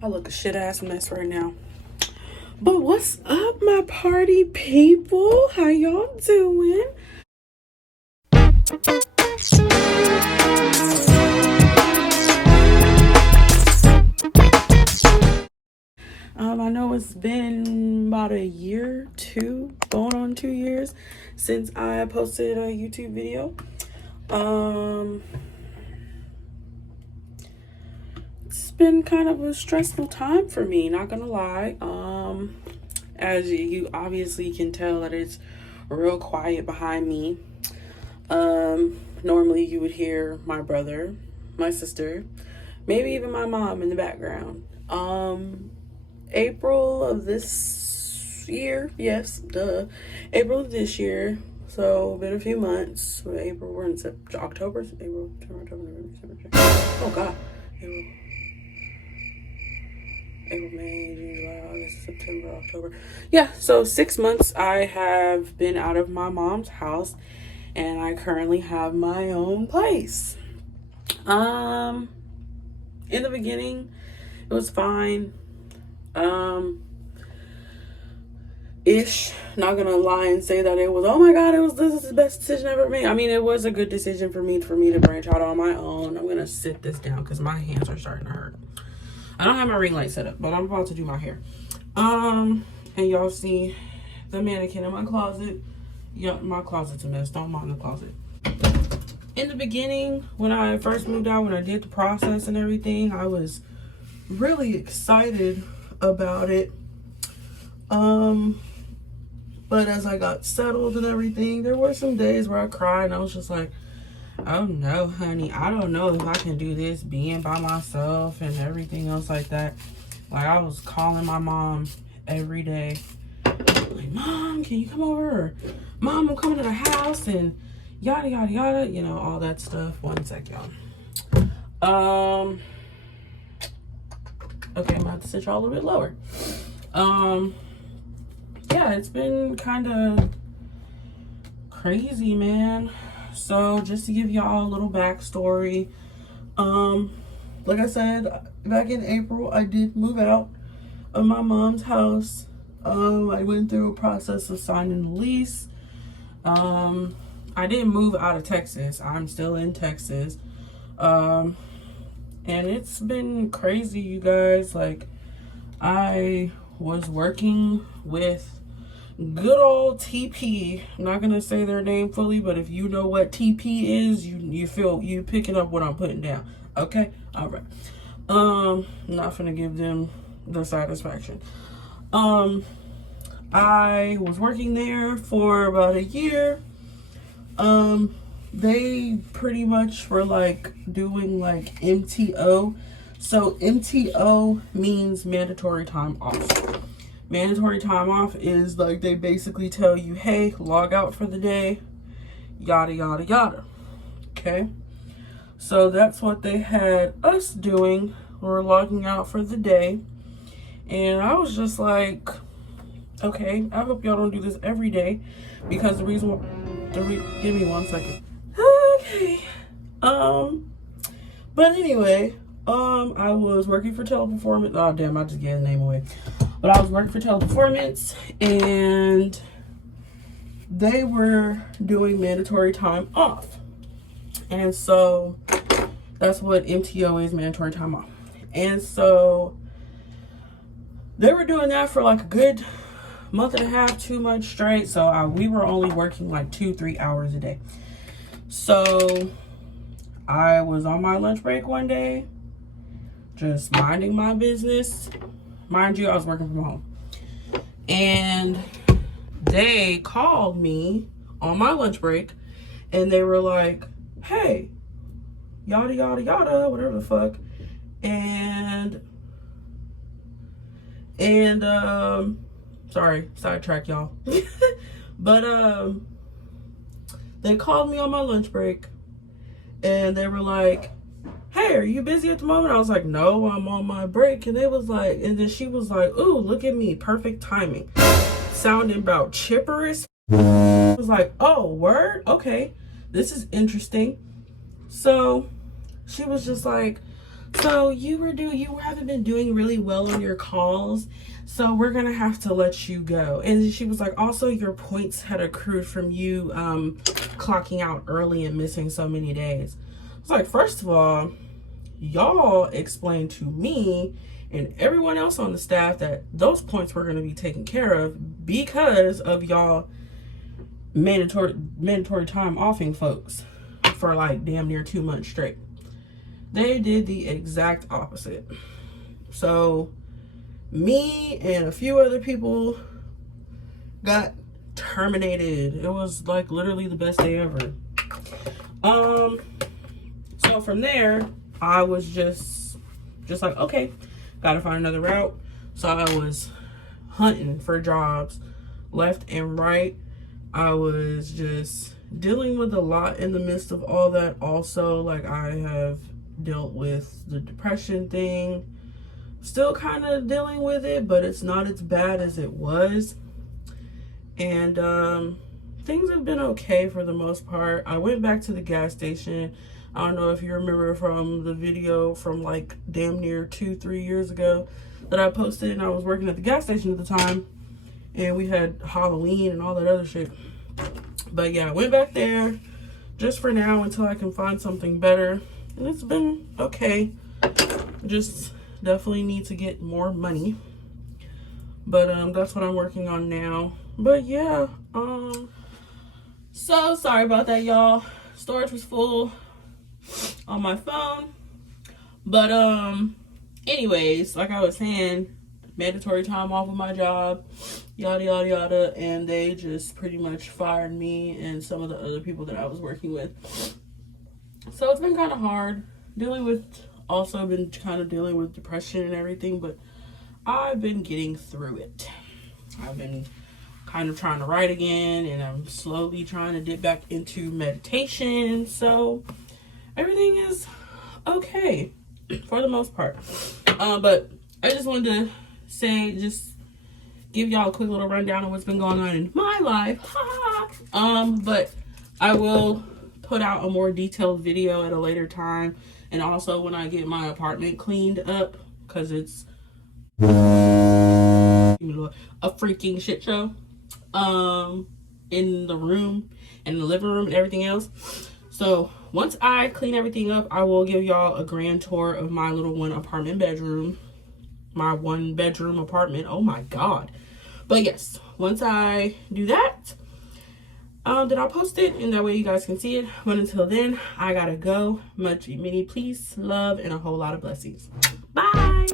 I look a shit ass mess right now. But what's up, my party people? How y'all doing? I know it's been about a year, going on 2 years since I posted a YouTube video. It's been kind of a stressful time for me, not gonna lie. As you obviously can tell that it's real quiet behind me. Normally you would hear my brother, my sister, maybe even my mom in the background. April of this year, April of this year. So been a few months. April, we're in October, April, September, October, November, December, January. Oh God, April, May, June, July, August, September, October. Yeah, so 6 months I have been out of my mom's house, and I currently have my own place. In the beginning, it was fine. Not gonna lie and say that it was, oh my God, this is the best decision I ever made. I mean, it was a good decision for me to branch out on my own. I'm gonna sit this down because my hands are starting to hurt. I don't have my ring light set up, but I'm about to do my hair. And y'all see the mannequin in my closet. Yeah, my closet's a mess. Don't mind the closet. In the beginning, when I first moved out, when I did the process and everything, I was really excited about it. But as I got settled and everything, there were some days where I cried and I was just like, oh no, honey, I don't know if I can do this being by myself and everything else like that. Like, I was calling my mom every day, like, Mom, can you come over? Or, Mom, I'm coming to the house, and yada yada yada, you know, all that stuff. One sec, y'all. Okay, I'm gonna have to sit y'all a little bit lower. Yeah, it's been kind of crazy, man. So just to give y'all a little backstory, like I said, back in April, I did move out of my mom's house. I went through a process of signing the lease. I didn't move out of Texas. I'm still in Texas. And it's been crazy, you guys. Like, I was working with good old TP. I'm not gonna say their name fully, but if you know what TP is, you picking up what I'm putting down. Okay, all right. I'm not gonna give them the satisfaction. I was working there for about a year. They pretty much were like doing like MTO. So MTO means mandatory time off. Mandatory time off is like, they basically tell you, hey, log out for the day, yada yada yada. Okay, so that's what they had us doing. We're logging out for the day, and I was just like, okay, I hope y'all don't do this every day, because the reason why, give me 1 second. Okay. But anyway, I was working for Teleperformance. Oh damn, I just gave the name away. But I was working for Teleperformance, and they were doing mandatory time off. And so that's what MTO is, mandatory time off. And so they were doing that for like a good month and a half, 2 months straight. So we were only working like 2-3 hours a day. So I was on my lunch break one day, just minding my business. Mind you, I was working from home. And they called me on my lunch break, and they were like, hey, yada yada yada, whatever the fuck. And sorry, sidetrack y'all. But they called me on my lunch break, and they were like, hey, are you busy at the moment? I was like, no, I'm on my break. And they was like, and then she was like, ooh, look at me, perfect timing. Sounding about chipper as I was like, oh, word? Okay, this is interesting. So she was just like, so you haven't been doing really well on your calls, so we're gonna have to let you go. And she was like, also your points had accrued from you clocking out early and missing so many days. It's like, first of all, y'all explained to me and everyone else on the staff that those points were going to be taken care of because of y'all mandatory time offing folks for like damn near 2 months straight. They did the exact opposite. So me and a few other people got terminated. It was like literally the best day ever. So from there, I was just like, okay, gotta find another route. So I was hunting for jobs left and right. I was just dealing with a lot in the midst of all that. Also, like, I have dealt with the depression thing, still kind of dealing with it, but it's not as bad as it was. And things have been okay for the most part. I went back to the gas station. I don't know if you remember from the video from like damn near 2-3 years ago that I posted, and I was working at the gas station at the time, and we had Halloween and all that other shit. But yeah, I went back there just for now until I can find something better, and it's been okay. Just definitely need to get more money, but that's what I'm working on now. But yeah, so sorry about that, y'all. Storage was full on my phone, but anyways, like I was saying, mandatory time off of my job, yada yada yada, and they just pretty much fired me and some of the other people that I was working with. So it's been kind of hard dealing with depression and everything, but I've been getting through it. I've been kind of trying to write again, and I'm slowly trying to dip back into meditation. So everything is okay for the most part. But I just wanted to say, just give y'all a quick little rundown of what's been going on in my life. But I will put out a more detailed video at a later time, and also when I get my apartment cleaned up, because it's a freaking shit show in the room and the living room and everything else. So once I clean everything up, I will give y'all a grand tour of my little one bedroom apartment. Oh my god. But yes, once I do that, then I'll post it, and that way you guys can see it. But until then, I gotta go. Much many peace, love, and a whole lot of blessings. Bye.